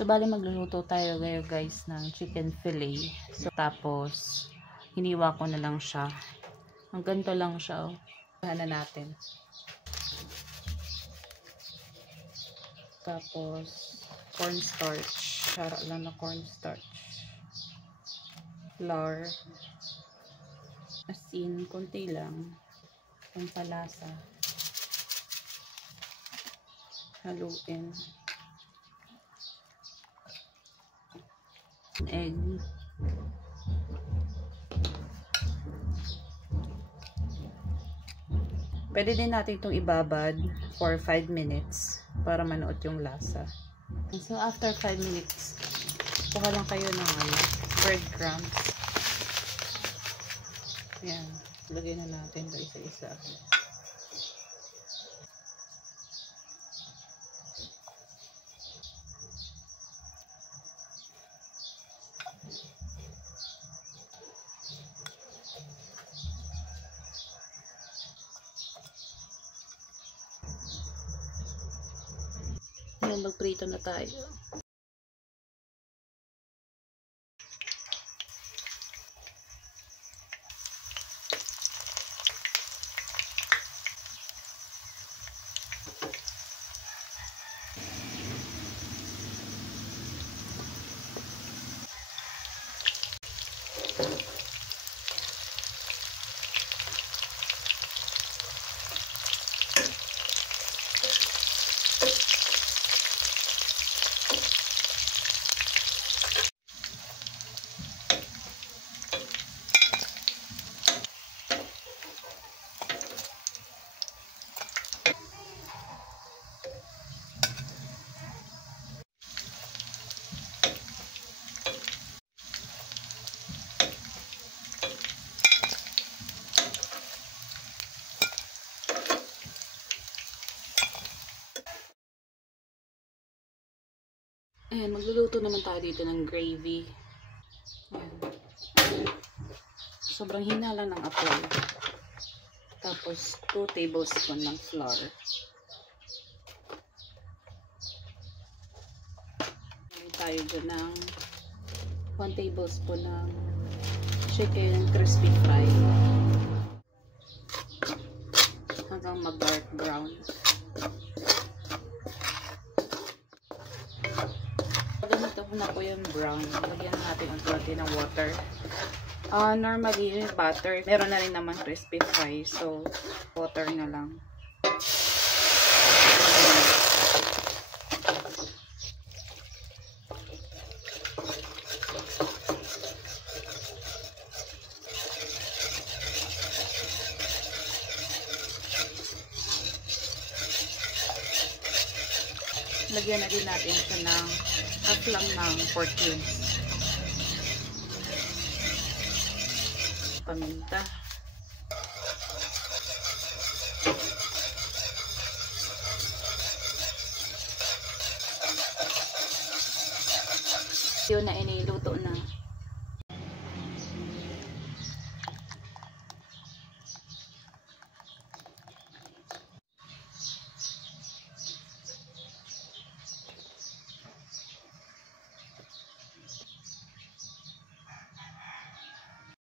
So, bali magluluto tayo ngayon guys ng chicken fillet. So, tapos, hiniwa ko na lang siya. Ang ganito lang siya. Na natin. Tapos, cornstarch. Sara lang na cornstarch. Flour. Asin, konti lang. Pampalasa. Haluin. Egg. Pwede din natin itong ibabad for 5 minutes para manuot yung lasa. So, after 5 minutes, kuha lang kayo ng breadcrumbs. Ayan. Lagay na natin ito isa-isa. Ayan, magprito na tayo. Ayan, magluluto naman tayo dito ng gravy. Ayan. Sobrang hina lang ng apoy. Tapos, 2 tablespoon ng flour. Ayan tayo dyan ng 1 tablespoon ng chicken crispy fry. Hanggang mag-dark brown. Ganito na po yung brown. Lagyan natin ang konti ng water. Normally, butter. Meron na rin naman crispy fry. So, water na lang. Lagyan na din natin siya ng half lang ng pork cubes. Paminta. Yun na